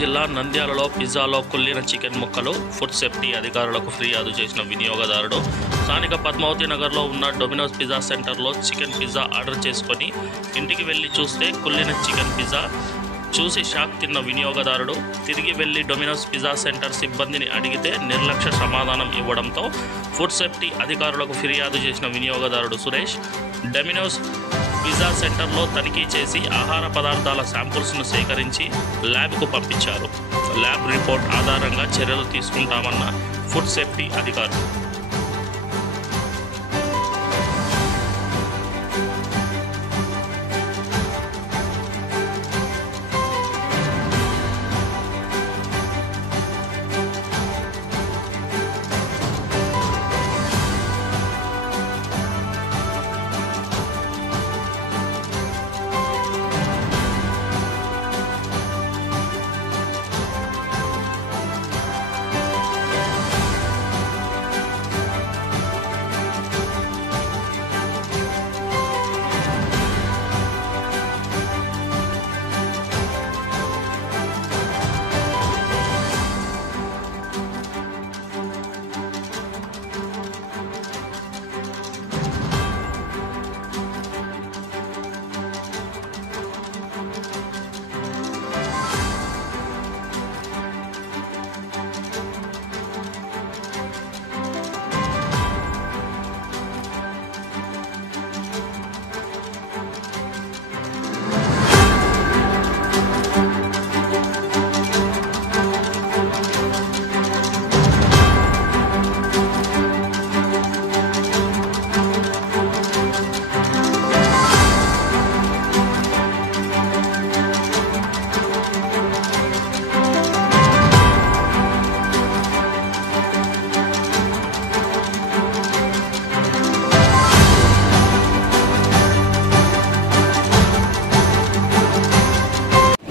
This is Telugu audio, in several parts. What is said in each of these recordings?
జిల్లా నంద్యాలలో పిజ్జాలో కుళ్ళిన చికెన్ ముక్కలు ఫుడ్ సేఫ్టీ అధికారులకు ఫిర్యాదు చేసిన వినియోగదారుడు స్థానిక పద్మావతి నగర్లో ఉన్న డొమినోస్ పిజ్జా సెంటర్లో చికెన్ పిజ్జా ఆర్డర్ చేసుకొని ఇంటికి వెళ్లి చూస్తే కుళ్ళిన చికెన్ పిజ్జా చూసి షాక్ తిన్న వినియోగదారుడు తిరిగి వెళ్లి డొమినోస్ పిజ్జా సెంటర్ సిబ్బందిని అడిగితే నిర్లక్ష్య సమాధానం ఇవ్వడంతో ఫుడ్ సేఫ్టీ అధికారులకు ఫిర్యాదు చేసిన వినియోగదారుడు సురేష్ డొమినోస్ పిజ్జా సెంటర్లో తనిఖీ చేసి ఆహార పదార్థాల శాంపుల్స్ను సేకరించి ల్యాబ్కు పంపించారు. ల్యాబ్ రిపోర్ట్ ఆధారంగా చర్యలు తీసుకుంటామన్న ఫుడ్ సేఫ్టీ అధికారులు.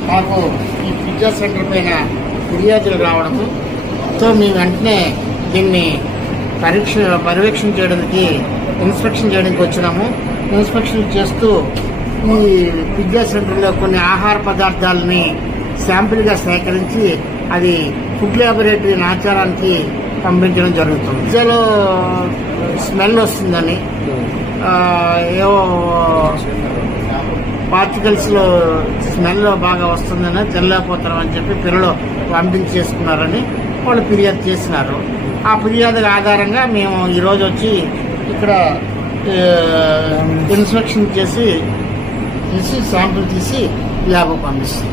మాకు ఈ పిజ్జా సెంటర్ పైన ఫిర్యాదులు రావడంతో మేము వెంటనే దీన్ని పర్యవేక్షణ చేయడానికి ఇన్స్పెక్షన్ చేయడానికి వచ్చినాము. ఇన్స్పెక్షన్ చేస్తూ ఈ పిజ్జా సెంటర్లో కొన్ని ఆహార పదార్థాలని శాంపిల్గా సేకరించి అది ఫుడ్ ల్యాబొరేటరీ నాచారానికి పంపించడం జరుగుతుంది. పిజ్జాలో స్మెల్ వస్తుందని ఏవో పార్టికల్స్ లో స్మెల్ బాగా వస్తుందని తెల్లపోతాం అని చెప్పి పిల్లలు వామిటింగ్ చేసుకున్నారని వాళ్ళు ఫిర్యాదు చేసినారు. ఆ ఫిర్యాదు ఆధారంగా మేము ఈరోజు వచ్చి ఇక్కడ ఇన్స్పెక్షన్ చేసి శాంపుల్ తీసి ల్యాబ్కు పంపిస్తాం.